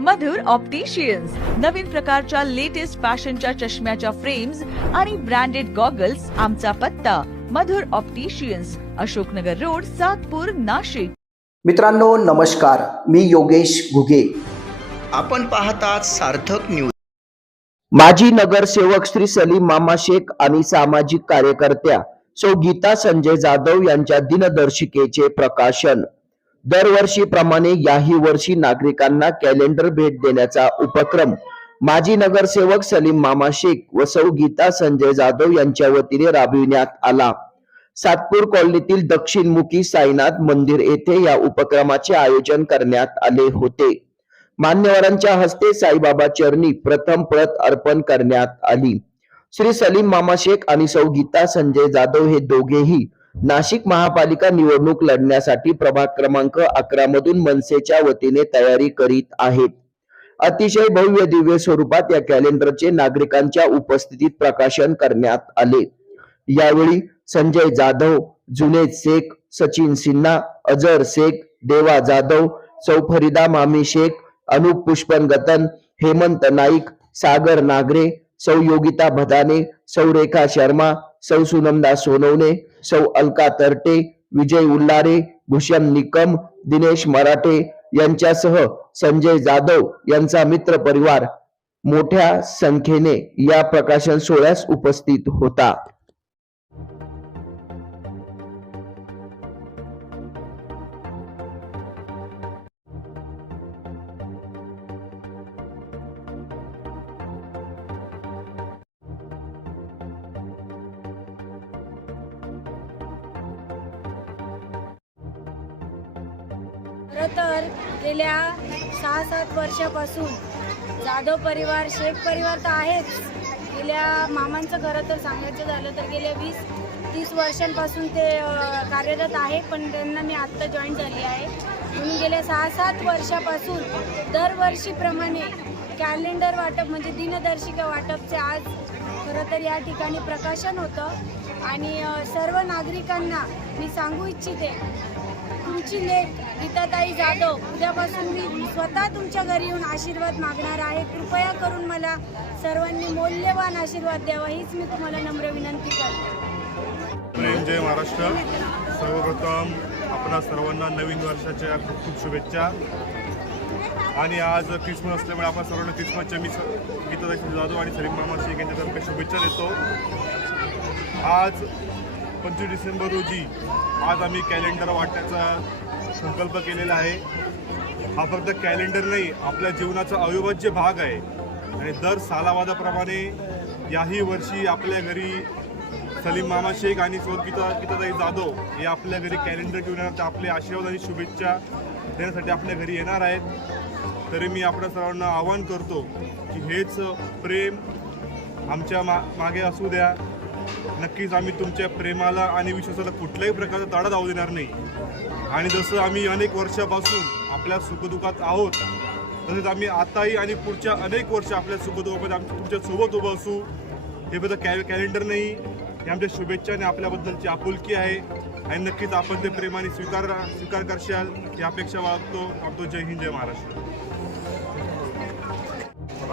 मधुर opticians नवीन प्रकारच्या latest फॅशनच्या चष्म्याच्या फ्रेम्स आणि ब्रँडेड गॉगल्स आमचा पत्ता. Madhur opticians Ashoknagar road Satpur Nashik. मित्रांनो नमस्कार. मी योगेश घुगे. आपण पाहतात सार्थक न्यूज माजी नगरसेवक श्री सलीम मामा शेख आणि सामाजिक कार्यकर्त्या सौ गीता संजय जाधव यांच्या दिनदर्शिकेचे प्रकाशन. दरवर्षीप्रमाणे याही वर्षी नागरिकांना कॅलेंडर भेट देण्याचा उपक्रम. माजी नगरसेवक सलीम मामा शेख व सौ गीता संजय जाधव यांच्या वतीने राबविण्यात आला. सातपूर कॉलनीतील दक्षिणमुखी साईनाथ मंदिर येथे या उपक्रमाचे आयोजन करण्यात आले होते. मान्यवरांच्या हस्ते साईबाबा चरणी प्रथम प्रत अर्पण करण्यात आली. श्री सलीम मामा शेख आणि सौ गीता संजय जाधव हे दोघेही नाशिक महापालिका निवडणूक लढण्यासाठी प्रभाग क्रमांक अकरा मधून मनसेच्या वतीने तयारी करीत आहेत. अतिशय भव्य दिव्य स्वरूपात या कॅलेंडरचे नागरिकांच्या उपस्थितीत प्रकाशन करण्यात आले. यावेळी संजय जाधव जुनेद शेख सचिन सिन्हा अजर शेख देवा जाधव सौफरीदा मामी शेख अनुप पुष्पन गतन हेमंत नाईक सागर नागरे सौ योगिता भदाने सौ रेखा शर्मा सौ सुनंदा सोनवणे सौ अलका तरटे विजय उल्लारे भूषण निकम दिनेश मराठे यांच्यासह संजय जाधव यांचा मित्र परिवार मोठ्या संख्येने या प्रकाशन सोहळ्यास उपस्थित होता. खरं तर गेल्या सहा सात वर्षापासून जाधव परिवार शेख परिवार तर आहेच. गेल्या मामांचं खरं तर सांगायचं झालं तर गेल्या वीस तीस वर्षांपासून ते कार्यरत आहे पण त्यांना मी आत्ता जॉईन झाली आहे. म्हणून गेल्या सहा सात वर्षापासून दरवर्षीप्रमाणे कॅलेंडर वाटप म्हणजे दिनदर्शिका वाटपचे आज खरं तर या ठिकाणी प्रकाशन होतं. आणि सर्व नागरिकांना मी सांगू इच्छिते तुमची लेख गीताताई जाधव उद्यापासून मी स्वतः तुमच्या घरी येऊन आशीर्वाद मागणार आहे. कृपया करून मला सर्वांनी मौल्यवान आशीर्वाद द्यावा हीच मी तुम्हाला नम्र विनंती करते. जय महाराष्ट्र. सर्वप्रथम आपणा सर्वांना नवीन वर्षाच्या खूप खूप शुभेच्छा. आणि आज क्रिसमस असल्यामुळे आपण सर्वांना क्रिसमसच्या मी गीताताई जाधव आणि सलीम मामा शेख यांच्यातर्फे शुभेच्छा देतो. आज पंचवीस डिसेंबर रोजी आज आम्ही कॅलेंडर वाटण्याचा संकल्प केलेला आहे. हा फक्त कॅलेंडर नाही आपल्या जीवनाचा अविभाज्य भाग आहे. आणि दर सालावादाप्रमाणे याही वर्षी आपल्या घरी सलीम मामा शेख आणि सोबत गीता गीताताई जाधव हे आपल्या घरी कॅलेंडर घेऊन येणार. आपले आशीर्वाद आणि शुभेच्छा देण्यासाठी आपल्या घरी येणार आहेत. तरी मी आपल्या सर्वांना आवाहन करतो की हेच प्रेम आमच्या मा मागे असू द्या. नक्कीच आम्ही तुमच्या प्रेमाला आणि विश्वासाला कुठल्याही प्रकारचा तडा जाऊ देणार नाही. आणि जसं आम्ही अनेक वर्षापासून आपल्या सुखदुःखात आहोत तसेच आम्ही आताही आणि पुढच्या अनेक वर्ष आपल्या सुखदुःखामध्ये आमच्या तुमच्यासोबत उभं असू हे बद्दल कॅ कॅलेंडर नाही. हे आमच्या शुभेच्छा आणि आपल्याबद्दलची आपुलकी आहे. आणि नक्कीच आपण ते प्रेमाने स्वीकार स्वीकार करशाल ही अपेक्षा वागतो आपतो जय हिंद जय महाराष्ट्र.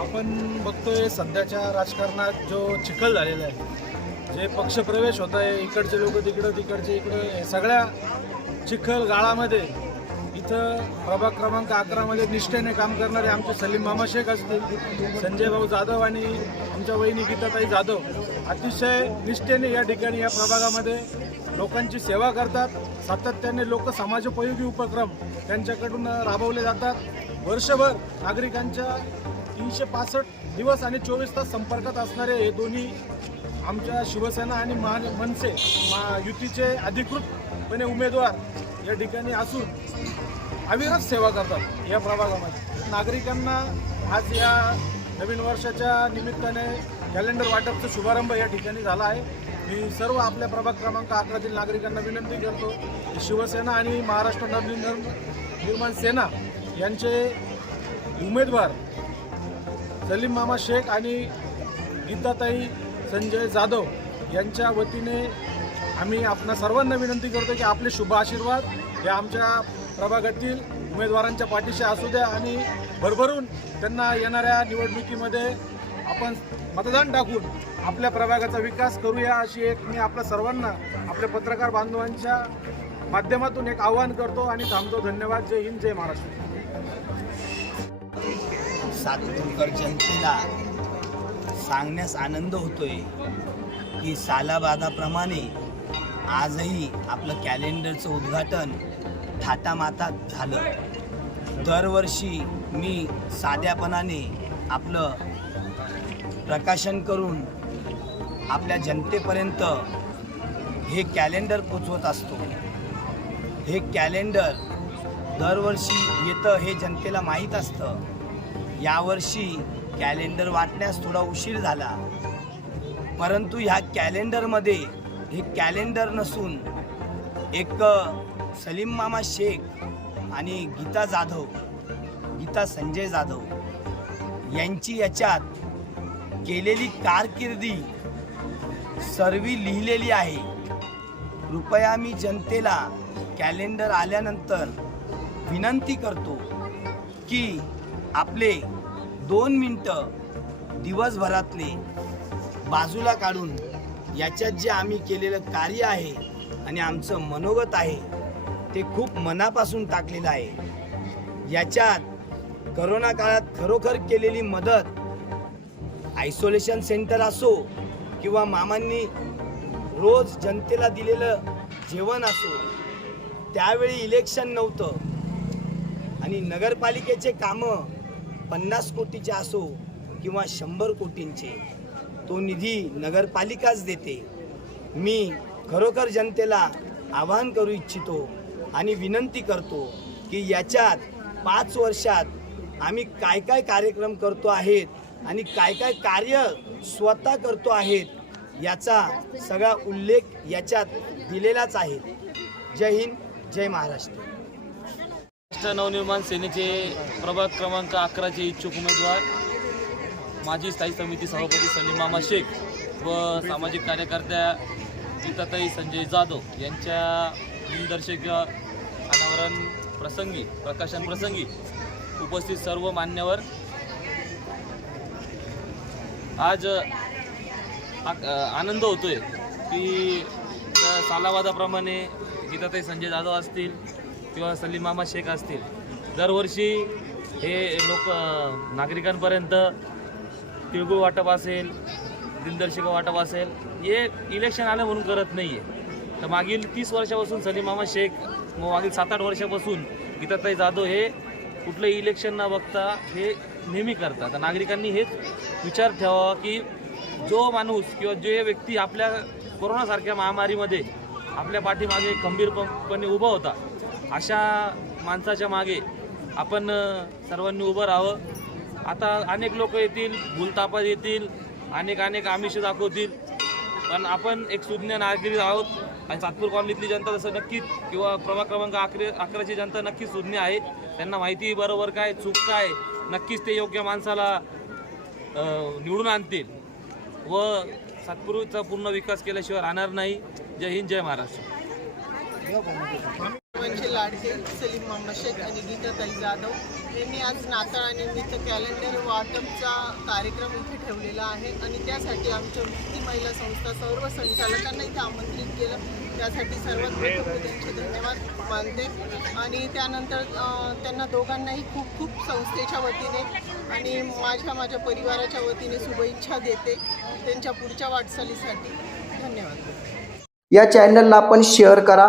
आपण बघतोय सध्याच्या राजकारणात जो चिखल झालेला आहे जे पक्षप्रवेश होत आहे इकडचे लोक तिकडं तिकडचे इकडं हे सगळ्या चिखल गाळामध्ये इथं प्रभाग क्रमांक अकरामध्ये निष्ठेने काम करणारे आमचे सलीम मामा शेख असतील संजय भाऊ जाधव आणि आमच्या वहिनी गीताताई जाधव अतिशय निष्ठेने या ठिकाणी या प्रभागामध्ये लोकांची सेवा करतात. सातत्याने लोक समाजोपयोगी उपक्रम त्यांच्याकडून राबवले जातात. वर्षभर नागरिकांच्या तीनशे पासष्ट दिवस आणि चोवीस तास संपर्कात असणारे हे दोन्ही आमच्या शिवसेना आणि मान मनसे मा युतीचे अधिकृतपणे उमेदवार या ठिकाणी असून अविरत सेवा करतात या प्रभागामध्ये. नागरिकांना आज या नवीन वर्षाच्या निमित्ताने कॅलेंडर वाटपचा शुभारंभ या ठिकाणी झाला आहे. मी सर्व आपल्या प्रभाग क्रमांक अकरातील नागरिकांना विनंती करतो की शिवसेना आणि महाराष्ट्र नवनिर्माण निर्माण सेना यांचे उमेदवार सलीम मामा शेख आणि गीताताई संजय जाधव यांच्या वतीने आम्ही आपणा सर्वांना विनंती करतो की आपले शुभ आशीर्वाद हे आमच्या प्रभागातील उमेदवारांच्या पाठीशी असू द्या आणि भरभरून त्यांना येणाऱ्या निवडणुकीमध्ये आपण मतदान टाकून आपल्या प्रभागाचा विकास करूया अशी एक मी आपल्या सर्वांना आपल्या पत्रकार बांधवांच्या माध्यमातून एक आवाहन करतो आणि थांबतो. धन्यवाद. जय हिंद जय महाराष्ट्र. सातपूरकर जयंतीला सांगण्यास आनंद होतोय की सालाबादाप्रमाणे आजही आपलं कॅलेंडरचं उद्घाटन थाटामातात झालं. दरवर्षी मी साध्यापणाने आपलं प्रकाशन करून आपल्या जनतेपर्यंत हे कॅलेंडर पोचवत असतो. हे कॅलेंडर दरवर्षी येतं हे जनतेला माहीत असतं. यावर्षी कॅलेंडर वाटण्यास थोडा उशीर झाला. परंतु ह्या कॅलेंडरमध्ये हे कॅलेंडर नसून एक सलीम मामा शेख आणि गीता जाधव गीता संजय जाधव यांची याच्यात केलेली कारकिर्दी सर्वी लिहिलेली आहे. कृपया मी जनतेला कॅलेंडर आल्यानंतर विनंती करतो की आपले दोन मिनटं दिवसभरातले बाजूला काढून याच्यात जे आम्ही केलेलं कार्य आहे आणि आमचं मनोगत आहे ते खूप मनापासून टाकलेलं आहे. याच्यात करोना काळात खरोखर केलेली मदत आयसोलेशन सेंटर असो किंवा मामांनी रोज जनतेला दिलेलं जेवण असो त्यावेळी इलेक्शन नव्हतं. आणि नगरपालिकेचे कामं पन्नास कोटीचे असो किंवा शंभर कोटींचे तो निधी नगरपालिकाच देते. मी खरोखर जनतेला आवाहन करू इच्छितो आणि विनंती करतो की याच्यात पाच वर्षात आम्ही काय काय कार्यक्रम करतो आहेत आणि काय काय कार्य स्वतः करतो आहेत याचा सगळा उल्लेख याच्यात दिलेलाच आहे. जय हिंद जय महाराष्ट्र. महाराष्ट्र नवनिर्माण सेनेचे प्रभाग क्रमांक अकराचे इच्छुक उमेदवार माजी स्थायी समिती सभापती सलीम मामा शेख व सामाजिक कार्यकर्त्या गीताताई संजय जाधव यांच्या दिनदर्शक अनावरण प्रसंगी प्रकाशन प्रसंगी उपस्थित सर्व मान्यवर. आज आ- आनंद होतोय की सालावादाप्रमाणे गीताताई संजय जाधव असतील किंवा सलीम मामा शेख असतील दरवर्षी हे लोक नागरिकांपर्यंत तिळगुळ वाटप असेल दिनदर्शिका वाटप असेल हे इलेक्शन आलं म्हणून करत नाही आहे तर मागील तीस वर्षापासून सलीम मामा शेख व मागील सात आठ वर्षापासून गीताताई जाधव हे कुठलंही इलेक्शन न बघता हे नेहमी करतात. तर नागरिकांनी हेच विचार ठेवावा की जो माणूस किंवा जे व्यक्ती आपल्या कोरोनासारख्या महामारीमध्ये आपल्या पाठीमागे खंबीरपणे उभा होता अशा माणसाच्या मागे आपण सर्वांनी उभं राहावं. आता अनेक लोक येतील भूलतापात येतील अनेक अनेक आमिष दाखवतील. पण आपण एक सुज्ञ नागरिक आहोत आणि सातपूर कॉलनीतली जनता तसं नक्कीच किंवा प्रभाग क्रमांक अकरा अकराची जनता नक्कीच सुज्ञ आहे. त्यांना माहिती बरोबर काय चूक काय नक्कीच ते योग्य माणसाला निवडून आणतील. व सातपूरचा पूर्ण विकास केल्याशिवाय राहणार नाही. जय हिंद जय महाराष्ट्र. सर्वांचे लाडके सलीम मामा शेख आणि गीताताई जाधव यांनी आज नाताळानिमित्त कॅलेंडर वाटपचा कार्यक्रम इथे ठेवलेला आहे. आणि त्यासाठी आमच्या वृत्ती महिला संस्था सर्व संचालकांना इथे आमंत्रित केलं. त्यासाठी सर्वात प्रथम त्यांचे धन्यवाद मानते. आणि त्यानंतर त्यांना दोघांनाही खूप खूप संस्थेच्या वतीने आणि माझ्या माझ्या परिवाराच्या वतीने शुभेच्छा देते. त्यांच्या पुढच्या वाटचालीसाठी धन्यवाद. या चॅनलला आपण शेअर करा.